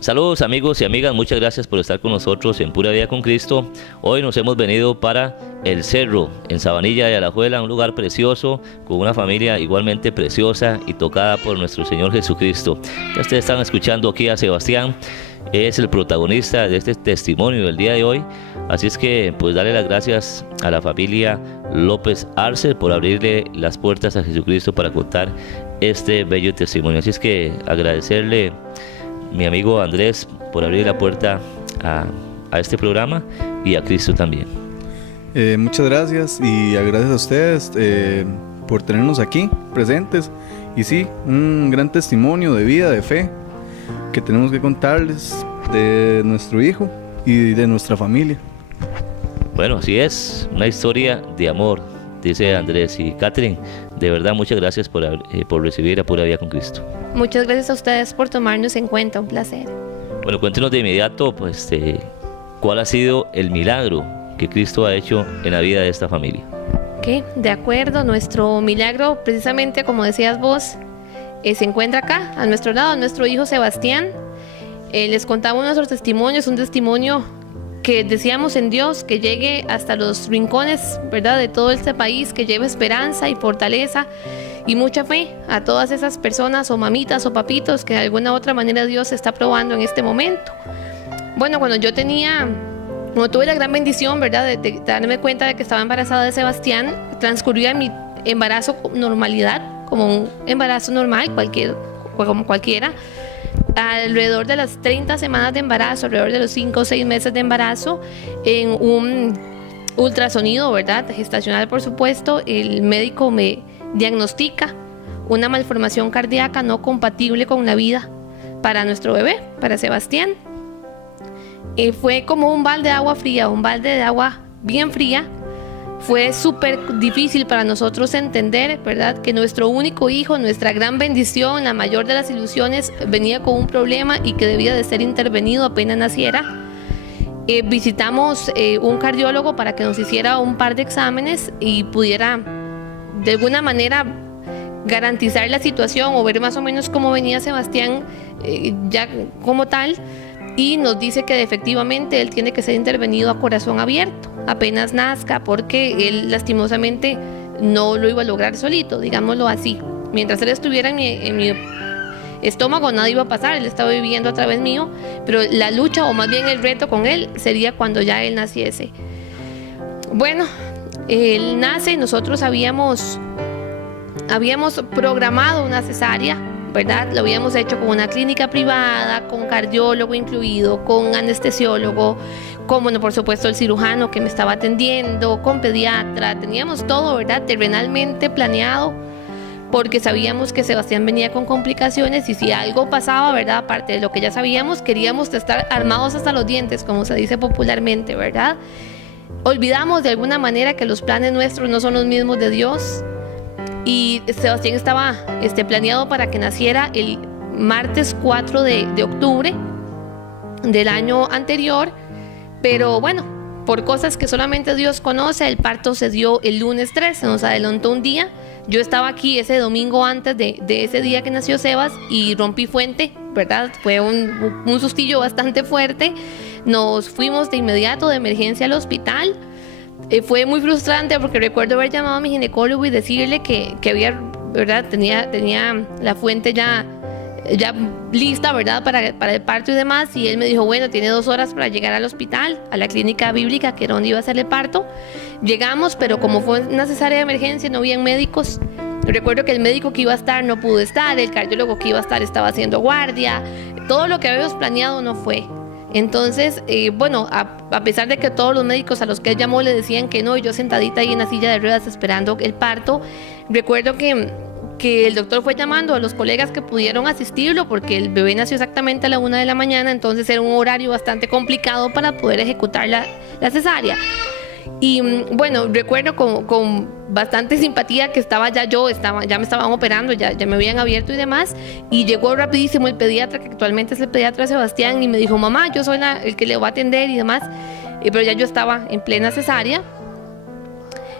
Saludos amigos y amigas, muchas gracias por estar con nosotros en Pura Vida con Cristo. Hoy nos hemos venido para El Cerro, en Sabanilla de Alajuela, un lugar precioso, con una familia igualmente preciosa y tocada por nuestro Señor Jesucristo. Ya ustedes están escuchando aquí a Sebastián, es el protagonista de este testimonio del día de hoy. Así es que pues darle las gracias a la familia López Arce por abrirle las puertas a Jesucristo para contar este bello testimonio. Así es que agradecerle mi amigo Andrés por abrir la puerta a este programa y a Cristo también. Muchas gracias y gracias a ustedes por tenernos aquí presentes. Y sí, un gran testimonio de vida, de fe, que tenemos que contarles de nuestro hijo y de nuestra familia. Bueno, así es, una historia de amor, dice Andrés. Y Catherine, de verdad muchas gracias por recibir a Pura Vida con Cristo. Muchas gracias a ustedes por tomarnos en cuenta, un placer. Bueno, cuéntenos de inmediato, pues, ¿cuál ha sido el milagro que Cristo ha hecho en la vida de esta familia? Ok, de acuerdo, nuestro milagro, precisamente como decías vos, se encuentra acá, a nuestro lado, nuestro hijo Sebastián. Les contamos nuestro testimonio, es un testimonio que deseamos en Dios, que llegue hasta los rincones, ¿verdad?, de todo este país, que lleve esperanza y fortaleza y mucha fe a todas esas personas o mamitas o papitos que de alguna u otra manera Dios está probando en este momento. Bueno, cuando tuve la gran bendición, ¿verdad?, de darme cuenta de que estaba embarazada de Sebastián, transcurría mi embarazo con normalidad, como un embarazo normal, como cualquiera. Alrededor de las 30 semanas de embarazo, alrededor de los 5 o 6 meses de embarazo, en un ultrasonido, ¿verdad?, gestacional, por supuesto, el médico me diagnostica una malformación cardíaca no compatible con la vida para nuestro bebé, para Sebastián. Fue como un balde de agua fría, un balde de agua bien fría. Fue súper difícil para nosotros entender, ¿verdad?, que nuestro único hijo, nuestra gran bendición, la mayor de las ilusiones, venía con un problema y que debía de ser intervenido apenas naciera. Visitamos un cardiólogo para que nos hiciera un par de exámenes y pudiera de alguna manera garantizar la situación o ver más o menos cómo venía Sebastián ya como tal, y nos dice que efectivamente él tiene que ser intervenido a corazón abierto apenas nazca, porque él lastimosamente no lo iba a lograr solito, digámoslo así. Mientras él estuviera en mi estómago nada iba a pasar, él estaba viviendo a través mío, pero la lucha, o más bien el reto con él, sería cuando ya él naciese. Bueno, él nace, nosotros habíamos programado una cesárea, ¿verdad? Lo habíamos hecho con una clínica privada, con cardiólogo incluido, con anestesiólogo, con, bueno, por supuesto el cirujano que me estaba atendiendo, con pediatra. Teníamos todo, ¿verdad?, terrenalmente planeado, porque sabíamos que Sebastián venía con complicaciones y si algo pasaba, ¿verdad?, aparte de lo que ya sabíamos, queríamos estar armados hasta los dientes, como se dice popularmente, ¿verdad? Olvidamos de alguna manera que los planes nuestros no son los mismos de Dios. Y Sebastián estaba planeado para que naciera el martes 4 de octubre del año anterior, pero bueno, por cosas que solamente Dios conoce, el parto se dio el lunes 3, se nos adelantó un día. Yo estaba aquí ese domingo antes de ese día que nació Sebas y rompí fuente, ¿verdad? Fue un sustillo bastante fuerte. Nos fuimos de inmediato de emergencia al hospital. Fue muy frustrante porque recuerdo haber llamado a mi ginecólogo y decirle que había, ¿verdad?, tenía la fuente ya lista, ¿verdad?, para el parto y demás, y él me dijo, bueno, tiene 2 horas para llegar al hospital, a la clínica bíblica, que era donde iba a hacer el parto. Llegamos, pero como fue una cesárea de emergencia, no habían médicos. Recuerdo que el médico que iba a estar no pudo estar, el cardiólogo que iba a estar estaba haciendo guardia, todo lo que habíamos planeado no fue. Entonces, bueno, a pesar de que todos los médicos a los que él llamó le decían que no, y yo sentadita ahí en la silla de ruedas esperando el parto, recuerdo que el doctor fue llamando a los colegas que pudieron asistirlo, porque el bebé nació exactamente a la 1 de la mañana, entonces era un horario bastante complicado para poder ejecutar la cesárea. Y bueno, recuerdo con bastante simpatía que ya me estaban operando, ya me habían abierto y demás, y llegó rapidísimo el pediatra, que actualmente es el pediatra Sebastián, y me dijo, mamá, yo soy el que le va a atender y demás, pero ya yo estaba en plena cesárea.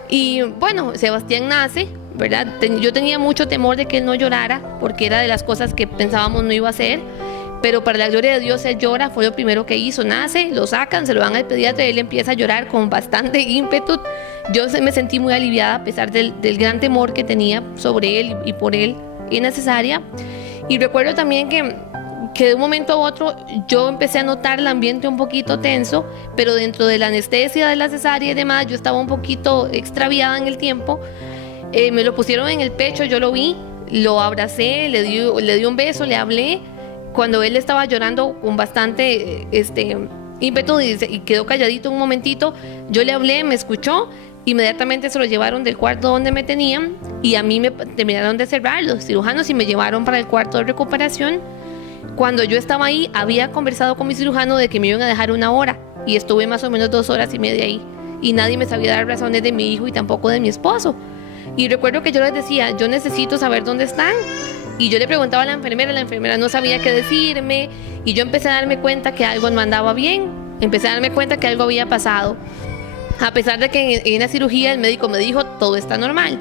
Y bueno, Sebastián nace, ¿verdad? Yo tenía mucho temor de que él no llorara, porque era de las cosas que pensábamos no iba a hacer, pero para la gloria de Dios él llora, fue lo primero que hizo. Nace, lo sacan, se lo dan al pediatra y él empieza a llorar con bastante ímpetu. Yo me sentí muy aliviada a pesar del gran temor que tenía sobre él y por él en la cesárea. Y recuerdo también que de un momento a otro yo empecé a notar el ambiente un poquito tenso, pero dentro de la anestesia de la cesárea y demás, yo estaba un poquito extraviada en el tiempo. Me lo pusieron en el pecho, yo lo vi, lo abracé, le di un beso, le hablé. Cuando él estaba llorando con bastante ímpetu y quedó calladito un momentito, yo le hablé, me escuchó, inmediatamente se lo llevaron del cuarto donde me tenían y a mí me terminaron de cerrar los cirujanos y me llevaron para el cuarto de recuperación. Cuando yo estaba ahí, había conversado con mi cirujano de que me iban a dejar 1 hora y estuve más o menos 2 horas y media ahí y nadie me sabía dar razones de mi hijo y tampoco de mi esposo. Y recuerdo que yo les decía, yo necesito saber dónde están. Y yo le preguntaba a la enfermera no sabía qué decirme y yo empecé a darme cuenta que algo no andaba bien, empecé a darme cuenta que algo había pasado. A pesar de que en la cirugía el médico me dijo todo está normal.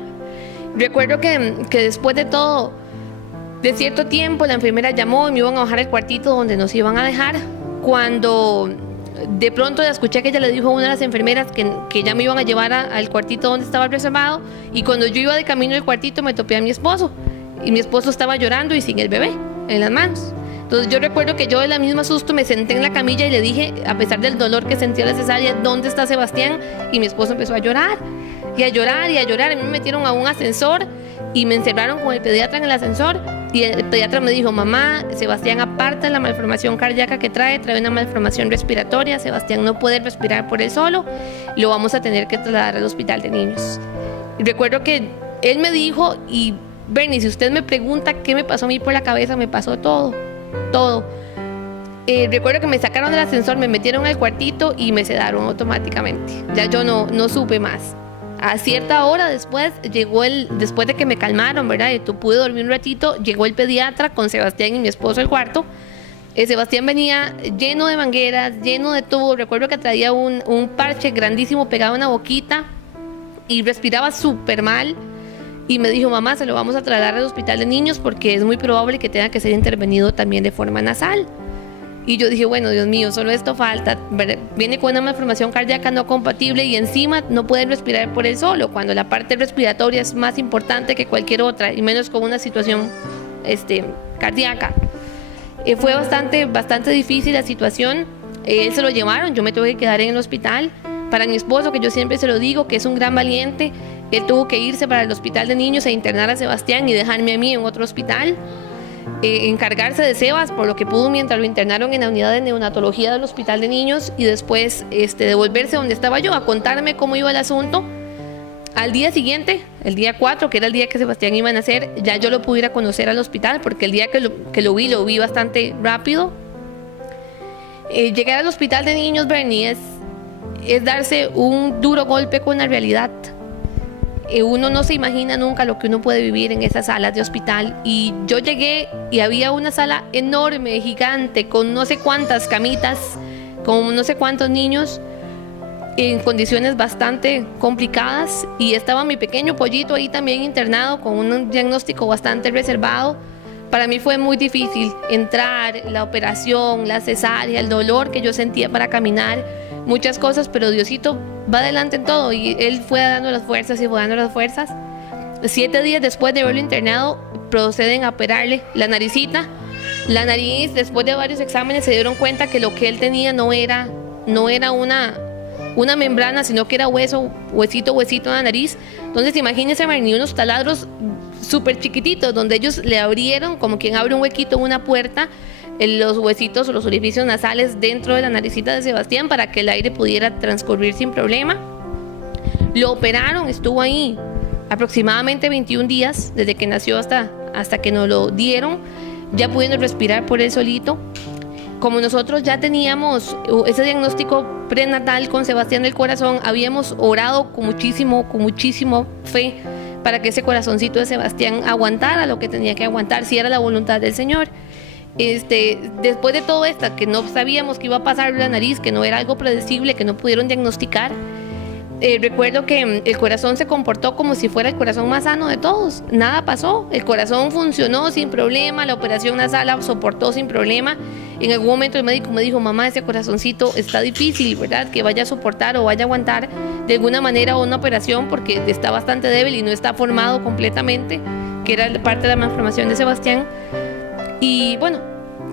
Recuerdo que después de todo, de cierto tiempo, la enfermera llamó y me iban a bajar al cuartito donde nos iban a dejar. Cuando de pronto escuché que ella le dijo a una de las enfermeras que ya me iban a llevar al cuartito donde estaba reservado, y cuando yo iba de camino al cuartito me topé a mi esposo. Y mi esposo estaba llorando y sin el bebé en las manos. Entonces yo recuerdo que yo de la misma susto me senté en la camilla y le dije, a pesar del dolor que sentía la cesárea, ¿dónde está Sebastián? Y mi esposo empezó a llorar y a llorar y a llorar. A mí me metieron a un ascensor y me encerraron con el pediatra en el ascensor y el pediatra me dijo, mamá, Sebastián, aparte de la malformación cardíaca que trae una malformación respiratoria. Sebastián no puede respirar por él solo, lo vamos a tener que trasladar al hospital de niños. Y recuerdo que él me dijo, y Bernie, si usted me pregunta qué me pasó a mí por la cabeza, me pasó todo. Recuerdo que me sacaron del ascensor, me metieron al cuartito y me sedaron automáticamente. Ya yo no supe más. A cierta hora después después de que me calmaron, ¿verdad? Y pude dormir un ratito, llegó el pediatra con Sebastián y mi esposo al cuarto. Sebastián venía lleno de mangueras, lleno de todo. Recuerdo que traía un parche grandísimo pegado en la boquita y respiraba súper mal. Y me dijo, mamá, se lo vamos a trasladar al hospital de niños porque es muy probable que tenga que ser intervenido también de forma nasal. Y yo dije, bueno, Dios mío, solo esto falta. Viene con una malformación cardíaca no compatible y encima no puede respirar por él solo, cuando la parte respiratoria es más importante que cualquier otra, y menos con una situación cardíaca. Fue bastante difícil la situación. Él se lo llevaron, yo me tuve que quedar en el hospital. Para mi esposo, que yo siempre se lo digo, que es un gran valiente, él tuvo que irse para el hospital de niños e internar a Sebastián y dejarme a mí en otro hospital, encargarse de Sebas por lo que pudo mientras lo internaron en la unidad de neonatología del hospital de niños, y después devolverse donde estaba yo a contarme cómo iba el asunto. Al día siguiente, el día 4, que era el día que Sebastián iba a nacer, ya yo lo pudiera conocer al hospital, porque el día que lo vi bastante rápido. Llegar al hospital de niños, Bernie, es darse un duro golpe con la realidad. Uno no se imagina nunca lo que uno puede vivir en esas salas de hospital. Y yo llegué y había una sala enorme, gigante, con no sé cuántas camitas, con no sé cuántos niños, en condiciones bastante complicadas. Y estaba mi pequeño pollito ahí también internado con un diagnóstico bastante reservado. Para mí fue muy difícil entrar, la operación, la cesárea, el dolor que yo sentía para caminar, muchas cosas, pero Diosito va adelante en todo y Él fue dando las fuerzas y fue dando las fuerzas. 7 días después de haberlo internado, proceden a operarle la naricita. La nariz, después de varios exámenes, se dieron cuenta que lo que él tenía no era una membrana, sino que era huesito en la nariz. Entonces, imagínense, Bernie, unos taladros súper chiquititos, donde ellos le abrieron, como quien abre un huequito en una puerta, los huesitos o los orificios nasales dentro de la naricita de Sebastián para que el aire pudiera transcurrir sin problema. Lo operaron, estuvo ahí aproximadamente 21 días, desde que nació hasta que nos lo dieron, ya pudiendo respirar por él solito. Como nosotros ya teníamos ese diagnóstico prenatal con Sebastián del Corazón, habíamos orado con muchísimo fe para que ese corazoncito de Sebastián aguantara lo que tenía que aguantar, si era la voluntad del Señor. Después de todo esto, que no sabíamos que iba a pasar la nariz, que no era algo predecible, que no pudieron diagnosticar, recuerdo que el corazón se comportó como si fuera el corazón más sano de todos. Nada pasó, el corazón funcionó sin problema, la operación nasal la soportó sin problema. En algún momento el médico me dijo: mamá, ese corazoncito está difícil, ¿verdad? Que vaya a soportar o vaya a aguantar de alguna manera una operación, porque está bastante débil y no está formado completamente, que era parte de la malformación de Sebastián. Y bueno,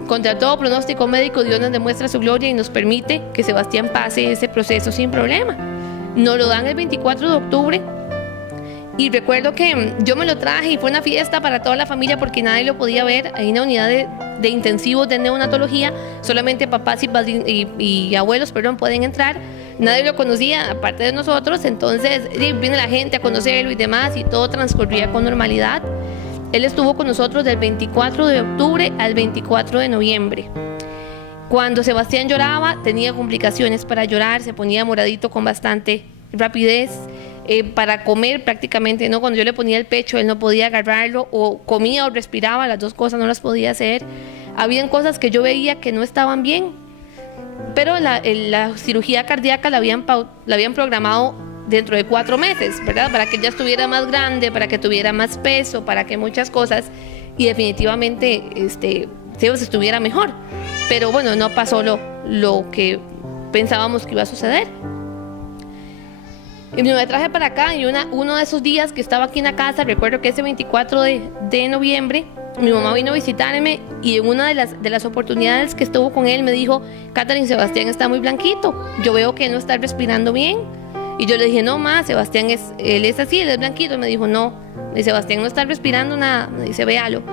contra todo pronóstico médico, Dios nos demuestra su gloria y nos permite que Sebastián pase ese proceso sin problema. Nos lo dan el 24 de octubre y recuerdo que yo me lo traje y fue una fiesta para toda la familia porque nadie lo podía ver. Hay una unidad de intensivos de neonatología, solamente papás y abuelos pueden entrar. Nadie lo conocía aparte de nosotros, entonces viene la gente a conocerlo y demás, y todo transcurría con normalidad. Él estuvo con nosotros del 24 de octubre al 24 de noviembre. Cuando Sebastián lloraba, tenía complicaciones para llorar, se ponía moradito con bastante rapidez. Para comer prácticamente no, cuando yo le ponía el pecho él no podía agarrarlo, o comía o respiraba, las dos cosas no las podía hacer. Habían cosas que yo veía que no estaban bien, pero la cirugía cardíaca la habían programado dentro de 4 meses, ¿verdad? Para que ella estuviera más grande, para que tuviera más peso, para que muchas cosas, y definitivamente estuviera mejor. Pero bueno, no pasó lo que pensábamos que iba a suceder. Y me traje para acá, y uno de esos días que estaba aquí en la casa, recuerdo que ese 24 de noviembre, mi mamá vino a visitarme, y en una de las oportunidades que estuvo con él me dijo: Catherine, Sebastián está muy blanquito, yo veo que no está respirando bien. Y yo le dije: no, ma, Sebastián él es así, él es blanquito. Me dijo: no, Sebastián no está respirando nada. Me dice: véalo.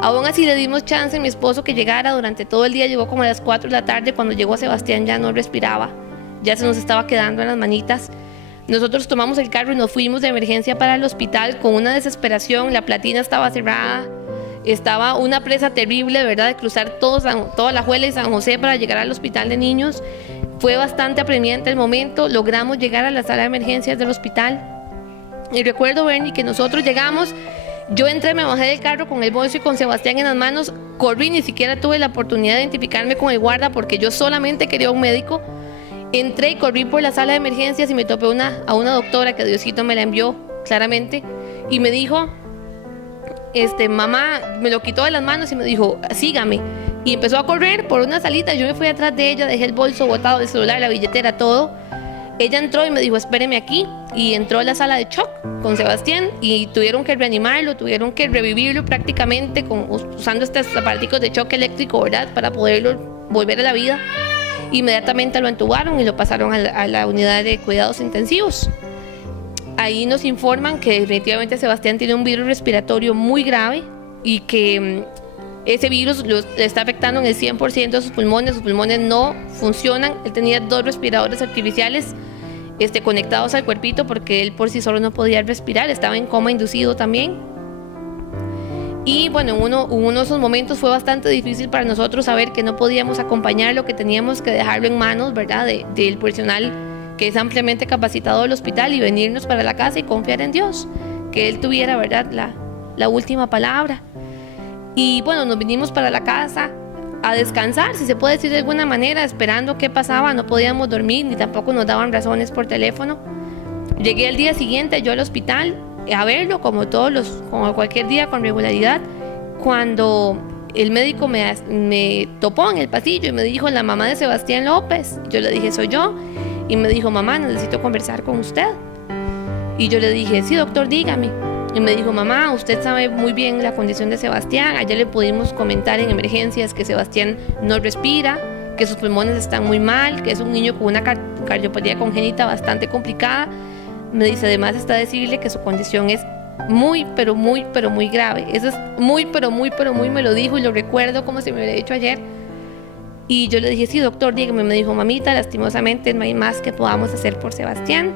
Aún así le dimos chance a mi esposo que llegara durante todo el día. Llegó como a las 4 de la tarde. Cuando llegó Sebastián ya no respiraba, ya se nos estaba quedando en las manitas. Nosotros tomamos el carro y nos fuimos de emergencia para el hospital con una desesperación. La Platina estaba cerrada, estaba una presa terrible, ¿verdad?, de cruzar toda la Alajuela y San José para llegar al hospital de niños. Fue bastante apremiante el momento. Logramos llegar a la sala de emergencias del hospital. Y recuerdo, Bernie, que nosotros llegamos. Yo entré, me bajé del carro con el bolso y con Sebastián en las manos. Corrí, ni siquiera tuve la oportunidad de identificarme con el guarda porque yo solamente quería un médico. Entré y corrí por la sala de emergencias y me topé a una doctora que Diosito me la envió claramente. Y me dijo: mamá, me lo quitó de las manos y me dijo: sígame. Y empezó a correr por una salita. Yo me fui atrás de ella, dejé el bolso botado, el celular, la billetera, todo. Ella entró y me dijo: espéreme aquí. Y entró a la sala de shock con Sebastián y tuvieron que reanimarlo, tuvieron que revivirlo prácticamente usando estos aparaticos de shock eléctrico, ¿verdad?, para poderlo volver a la vida. Inmediatamente lo entubaron y lo pasaron a la unidad de cuidados intensivos. Ahí nos informan que definitivamente Sebastián tiene un virus respiratorio muy grave y que ese virus le está afectando en el 100% de sus pulmones no funcionan. Él tenía 2 respiradores artificiales conectados al cuerpito porque él por sí solo no podía respirar, estaba en coma inducido también. Y bueno, uno de esos momentos fue bastante difícil para nosotros saber que no podíamos acompañarlo, que teníamos que dejarlo en manos, ¿verdad?, del personal que es ampliamente capacitado del hospital y venirnos para la casa y confiar en Dios, que Él tuviera, ¿verdad?, la última palabra. Y bueno, nos vinimos para la casa a descansar, si se puede decir de alguna manera, esperando qué pasaba. No podíamos dormir ni tampoco nos daban razones por teléfono. Llegué el día siguiente yo al hospital a verlo como cualquier día con regularidad, cuando el médico me topó en el pasillo y me dijo: la mamá de Sebastián López. Yo le dije: soy yo. Y me dijo: mamá, necesito conversar con usted. Y yo le dije: sí, doctor, dígame. Y me dijo: mamá, usted sabe muy bien la condición de Sebastián. Ayer le pudimos comentar en emergencias que Sebastián no respira, que sus pulmones están muy mal, que es un niño con una cardiopatía congénita bastante complicada. Me dice: además está decirle que su condición es muy, pero muy, pero muy grave. Eso es muy, pero muy, pero muy, me lo dijo y lo recuerdo como si me lo hubiera dicho ayer. Y yo le dije: sí, doctor, dígame. Me dijo: mamita, lastimosamente no hay más que podamos hacer por Sebastián.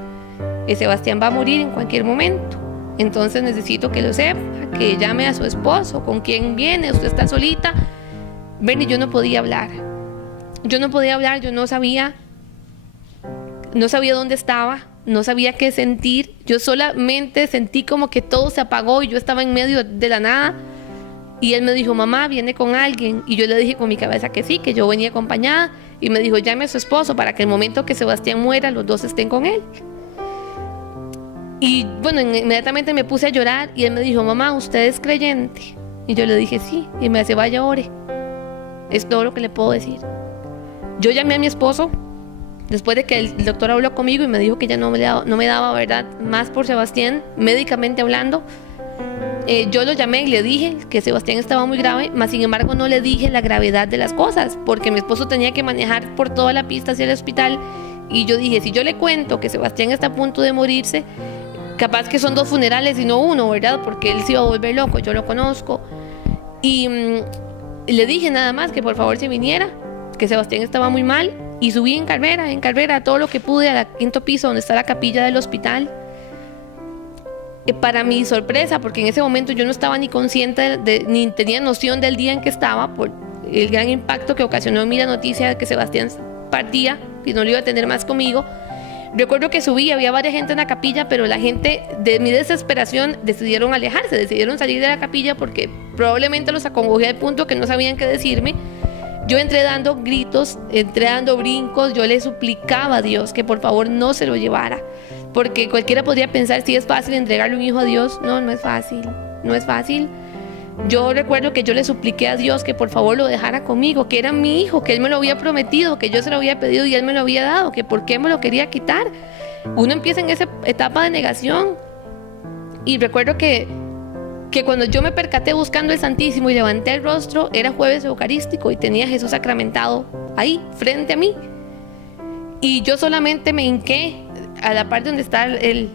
Sebastián va a morir en cualquier momento. Entonces necesito que lo sepa, que llame a su esposo, con quién viene, usted está solita. Bernie, yo no podía hablar, yo no sabía no sabía dónde estaba, no sabía qué sentir. Yo solamente sentí como que todo se apagó y yo estaba en medio de la nada. Y él me dijo, mamá, ¿viene con alguien? Y yo le dije con mi cabeza que sí, que yo venía acompañada. Y me dijo, llame a su esposo para que el momento que Sebastián muera, los dos estén con él. Y bueno, inmediatamente me puse a llorar y él me dijo, mamá, ¿usted es creyente? Y yo le dije, sí. Y me dice, vaya, ore. Es todo lo que le puedo decir. Yo llamé a mi esposo después de que el doctor habló conmigo y me dijo que ya no me daba verdad más por Sebastián, médicamente hablando. Yo lo llamé y le dije que Sebastián estaba muy grave, mas sin embargo no le dije la gravedad de las cosas, porque mi esposo tenía que manejar por toda la pista hacia el hospital. Y yo dije, si yo le cuento que Sebastián está a punto de morirse, capaz que son 2 funerales y no uno, ¿verdad? Porque él se iba a volver loco, yo lo conozco. Y le dije nada más que por favor se viniera, que Sebastián estaba muy mal. Y subí en carrera, todo lo que pude al 5º piso donde está la capilla del hospital. Para mi sorpresa, porque en ese momento yo no estaba ni consciente, ni tenía noción del día en que estaba, por el gran impacto que ocasionó en mí la noticia de que Sebastián partía y no lo iba a tener más conmigo. Recuerdo que subí, había varias gente en la capilla, pero la gente de mi desesperación decidieron alejarse, decidieron salir de la capilla porque probablemente los acongojé al punto que no sabían qué decirme. Yo entré dando gritos, entré dando brincos, yo le suplicaba a Dios que por favor no se lo llevara, porque cualquiera podría pensar si es fácil entregarle un hijo a Dios. No, no es fácil, no es fácil. Yo recuerdo que yo le supliqué a Dios que por favor lo dejara conmigo, que era mi hijo, que Él me lo había prometido, que yo se lo había pedido y Él me lo había dado, que por qué me lo quería quitar. Uno empieza en esa etapa de negación. Y recuerdo que cuando yo me percaté buscando el Santísimo y levanté el rostro, era jueves eucarístico y tenía a Jesús sacramentado ahí, frente a mí. Y yo solamente me hinqué a la parte donde está el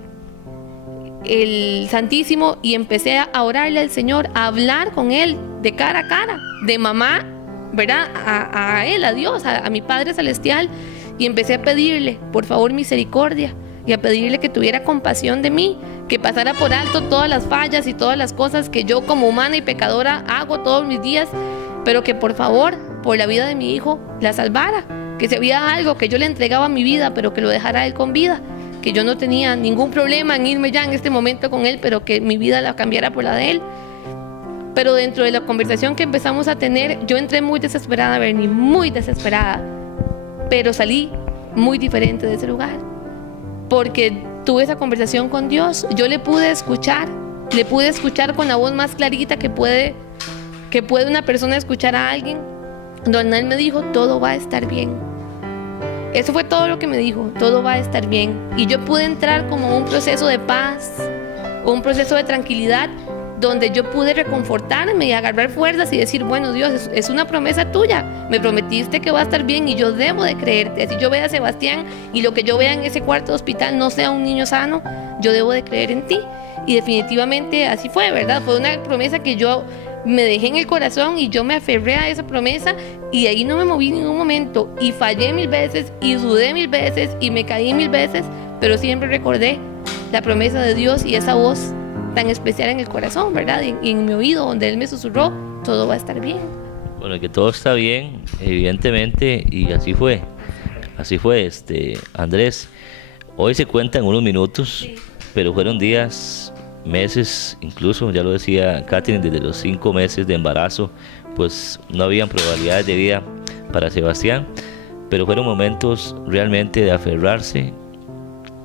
Santísimo y empecé a orarle al Señor, a hablar con Él de cara a cara, de mamá, ¿verdad? A Él, a Dios, a mi Padre Celestial. Y empecé a pedirle, por favor, misericordia, y a pedirle que tuviera compasión de mí, que pasara por alto todas las fallas y todas las cosas que yo como humana y pecadora hago todos mis días, pero que por favor, por la vida de mi hijo, la salvara, que si había algo que yo le entregaba a mi vida, pero que lo dejara a él con vida, que yo no tenía ningún problema en irme ya en este momento con él, pero que mi vida la cambiara por la de él. Pero dentro de la conversación que empezamos a tener, yo entré muy desesperada, Bernie, muy desesperada, pero salí muy diferente de ese lugar, porque tuve esa conversación con Dios. Yo le pude escuchar con la voz más clarita que puede una persona escuchar a alguien, donde Él me dijo, todo va a estar bien. Eso fue todo lo que me dijo, todo va a estar bien. Y yo pude entrar como un proceso de paz, un proceso de tranquilidad, donde yo pude reconfortarme y agarrar fuerzas y decir, bueno, Dios, es una promesa tuya, me prometiste que va a estar bien y yo debo de creerte. Así yo vea a Sebastián y lo que yo vea en ese cuarto de hospital no sea un niño sano, yo debo de creer en ti. Y definitivamente así fue, ¿verdad? Fue una promesa que yo me dejé en el corazón y yo me aferré a esa promesa y ahí no me moví en ningún momento. Y fallé 1000 veces y dudé 1000 veces y me caí 1000 veces, pero siempre recordé la promesa de Dios y esa voz tan especial en el corazón, ¿verdad? Y en mi oído, donde Él me susurró, todo va a estar bien. Bueno, que todo está bien, evidentemente, y así fue, Andrés. Hoy se cuentan unos minutos, sí, pero fueron días, meses, incluso, ya lo decía Catherine, desde los 5 meses de embarazo, pues no habían probabilidades de vida para Sebastián, pero fueron momentos realmente de aferrarse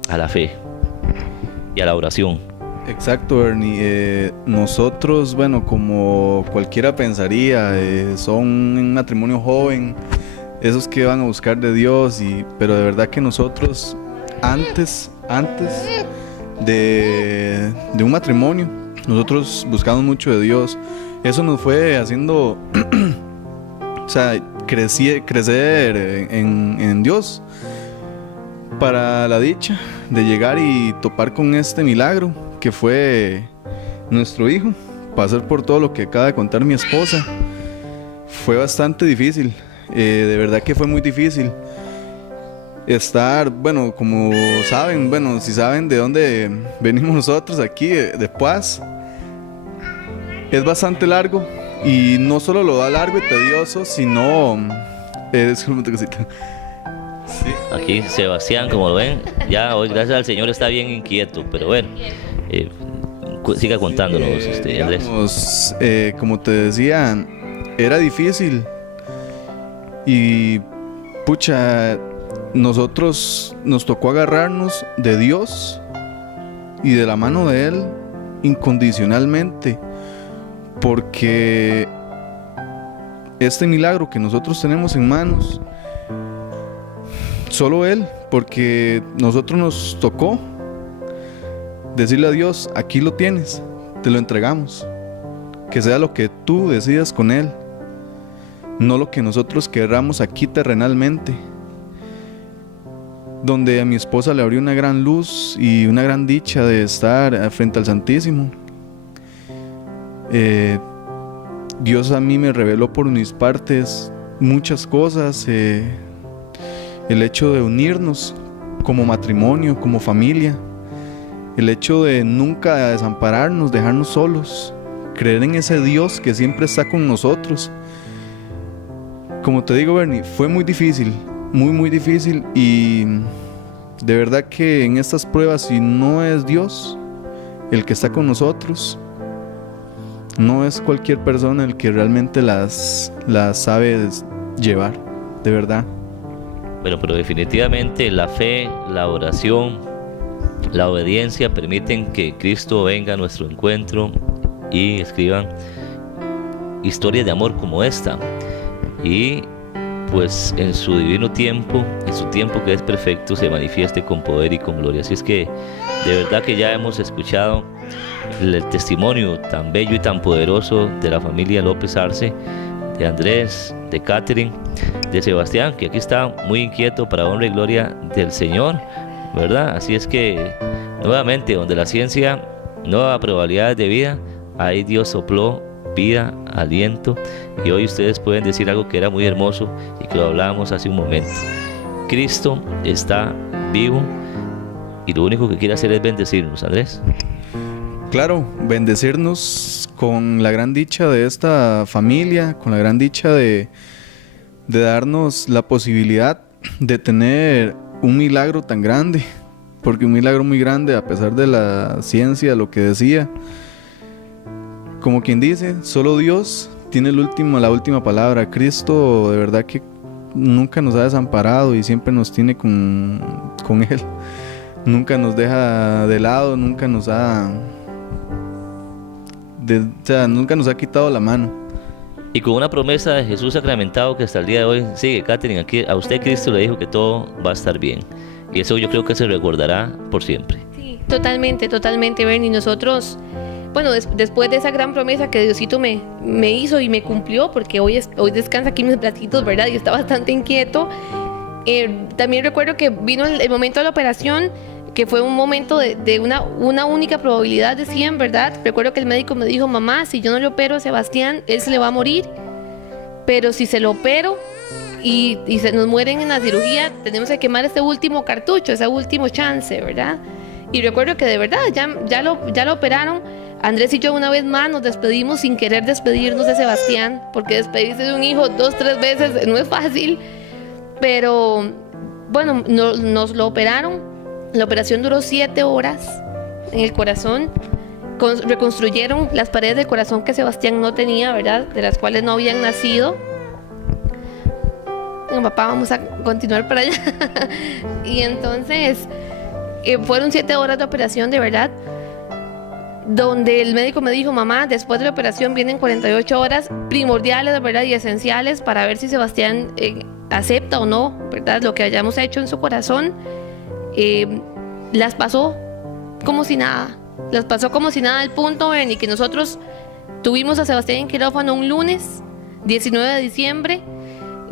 a la fe y a la oración. Exacto, Bernie. Nosotros, bueno, como cualquiera pensaría, son un matrimonio joven, esos que van a buscar de Dios, pero de verdad que nosotros, antes de un matrimonio, nosotros buscamos mucho de Dios. Eso nos fue haciendo o sea, crecer en Dios, para la dicha de llegar y topar con este milagro que fue nuestro hijo. Pasar por todo lo que acaba de contar mi esposa fue bastante difícil, de verdad que fue muy difícil estar, bueno, como saben, bueno, si saben de dónde venimos nosotros aquí, de Paz, es bastante largo, y no solo lo da largo y tedioso, sino Aquí Sebastián, como lo ven, ya hoy gracias al Señor está bien inquieto, pero bueno, siga contándonos, Andrés. Digamos, como te decía, era difícil y pucha, nosotros nos tocó agarrarnos de Dios y de la mano de Él incondicionalmente, porque este milagro que nosotros tenemos en manos, solo Él, porque nosotros nos tocó decirle a Dios, aquí lo tienes, te lo entregamos, que sea lo que tú decidas con Él, no lo que nosotros querramos aquí terrenalmente. Donde a mi esposa le abrió una gran luz y una gran dicha de estar frente al Santísimo. Dios a mí me reveló por mis partes muchas cosas, el hecho de unirnos como matrimonio, como familia, el hecho de nunca desampararnos, dejarnos solos, creer en ese Dios que siempre está con nosotros. Como te digo, Bernie, fue muy difícil, muy difícil, y de verdad que en estas pruebas, si no es Dios el que está con nosotros, no es cualquier persona el que realmente las sabe llevar, de verdad. Bueno, pero definitivamente la fe, la oración, la obediencia permiten que Cristo venga a nuestro encuentro y escriban historias de amor como esta, y pues en su divino tiempo, en su tiempo que es perfecto, se manifieste con poder y con gloria. Así es que de verdad que ya hemos escuchado el testimonio tan bello y tan poderoso de la familia López Arce, de Andrés, de Catherine, de Sebastián, que aquí está muy inquieto para honra y gloria del Señor, ¿verdad? Así es que nuevamente, donde la ciencia no da probabilidades de vida, ahí Dios sopló vida, aliento, y hoy ustedes pueden decir algo que era muy hermoso y que lo hablábamos hace un momento. Cristo está vivo y lo único que quiere hacer es bendecirnos, Andrés. Claro, bendecirnos con la gran dicha de esta familia, con la gran dicha de darnos la posibilidad de tener un milagro tan grande, porque un milagro muy grande a pesar de la ciencia, lo que decía. Como quien dice, solo Dios tiene la última palabra. Cristo de verdad que nunca nos ha desamparado y siempre nos tiene con Él. Nunca nos deja de lado, nunca nos ha quitado la mano. Y con una promesa de Jesús sacramentado que hasta el día de hoy sigue, Catherine, aquí a usted Cristo le dijo que todo va a estar bien. Y eso yo creo que se recordará por siempre. Sí, totalmente, Bernie. Nosotros... Bueno, después de esa gran promesa que Diosito me hizo y me cumplió, porque hoy descansa aquí mis bracitos, ¿verdad? Y está bastante inquieto. También recuerdo que vino el momento de la operación, que fue un momento de una única probabilidad de 100, ¿verdad? Recuerdo que el médico me dijo, mamá, si yo no le opero a Sebastián, él se le va a morir. Pero si se lo opero y se nos mueren en la cirugía, tenemos que quemar ese último cartucho, ese último chance, ¿verdad? Y recuerdo que de verdad ya lo operaron. Andrés y yo una vez más nos despedimos sin querer despedirnos de Sebastián, porque despedirse de un hijo 2-3 veces no es fácil, pero bueno, nos lo operaron. La operación duró 7 horas en el corazón. Reconstruyeron las paredes del corazón que Sebastián no tenía, ¿verdad? De las cuales no habían nacido. Bueno, papá, vamos a continuar para allá. Y entonces fueron 7 horas de operación, de verdad, donde el médico me dijo, mamá, después de la operación vienen 48 horas primordiales, ¿verdad? Y esenciales para ver si Sebastián acepta o no, ¿verdad? Lo que hayamos hecho en su corazón. Las pasó como si nada. Las pasó como si nada, al punto, Bernie, que nosotros tuvimos a Sebastián en quirófano un lunes, 19 de diciembre.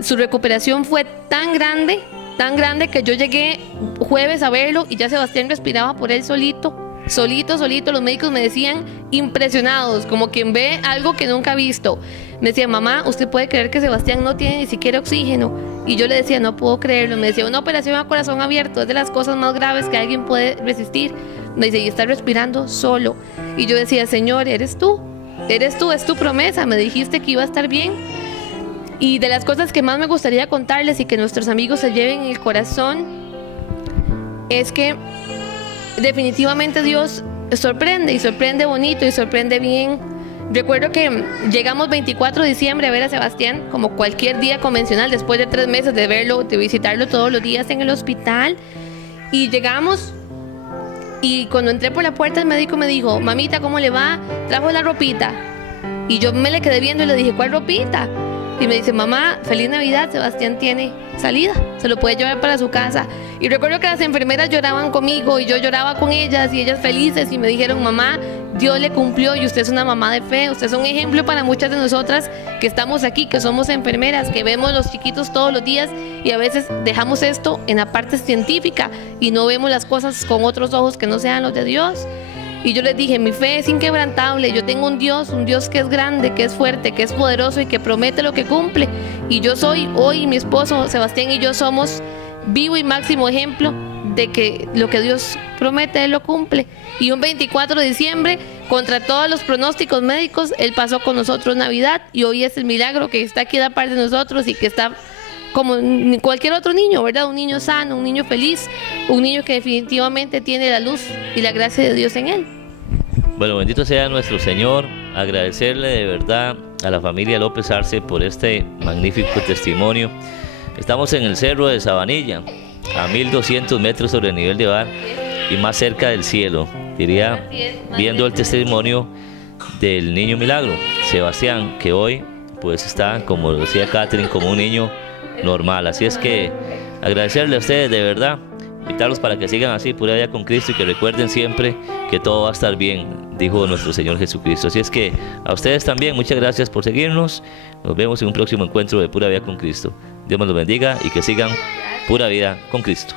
Su recuperación fue tan grande que yo llegué jueves a verlo y ya Sebastián respiraba por él solito. Los médicos me decían, impresionados, como quien ve algo que nunca ha visto. Me decían, mamá, ¿usted puede creer que Sebastián no tiene ni siquiera oxígeno? Y yo le decía, no puedo creerlo. Me decía, una operación a corazón abierto es de las cosas más graves que alguien puede resistir. Me dice, y está respirando solo. Y yo decía, Señor, eres tú, es tu promesa, me dijiste que iba a estar bien. Y de las cosas que más me gustaría contarles y que nuestros amigos se lleven en el corazón es que definitivamente Dios sorprende, y sorprende bonito, y sorprende bien. Recuerdo que llegamos 24 de diciembre a ver a Sebastián, como cualquier día convencional, después de 3 meses de verlo, de visitarlo todos los días en el hospital. Y llegamos, y cuando entré por la puerta el médico me dijo: mamita, ¿cómo le va? ¿Trajo la ropita? Y yo me le quedé viendo y le dije: ¿cuál ropita? Y me dice: mamá, feliz Navidad, Sebastián tiene salida, se lo puede llevar para su casa. Y recuerdo que las enfermeras lloraban conmigo y yo lloraba con ellas, y ellas felices, y me dijeron: mamá, Dios le cumplió, y usted es una mamá de fe, usted es un ejemplo para muchas de nosotras que estamos aquí, que somos enfermeras, que vemos los chiquitos todos los días, y a veces dejamos esto en la parte científica y no vemos las cosas con otros ojos que no sean los de Dios. Y yo les dije: mi fe es inquebrantable, yo tengo un Dios que es grande, que es fuerte, que es poderoso y que promete lo que cumple. Y yo soy hoy, mi esposo Sebastián y yo somos vivo y máximo ejemplo de que lo que Dios promete, Él lo cumple. Y un 24 de diciembre, contra todos los pronósticos médicos, Él pasó con nosotros Navidad, y hoy es el milagro que está aquí a la par de nosotros y que está como cualquier otro niño, ¿verdad? Un niño sano, un niño feliz, un niño que definitivamente tiene la luz y la gracia de Dios en él. Bueno, bendito sea nuestro Señor. Agradecerle de verdad a la familia López Arce por este magnífico testimonio. Estamos en el cerro de Sabanilla, a 1200 metros sobre el nivel de mar y más cerca del cielo, diría, viendo el testimonio del niño milagro, Sebastián, que hoy pues está, como decía Catherine, como un niño normal. Así es que agradecerle a ustedes de verdad, invitarlos para que sigan así, pura vida con Cristo, y que recuerden siempre que todo va a estar bien, dijo nuestro Señor Jesucristo. Así es que a ustedes también, muchas gracias por seguirnos. Nos vemos en un próximo encuentro de Pura Vida con Cristo. Dios me los bendiga y que sigan pura vida con Cristo.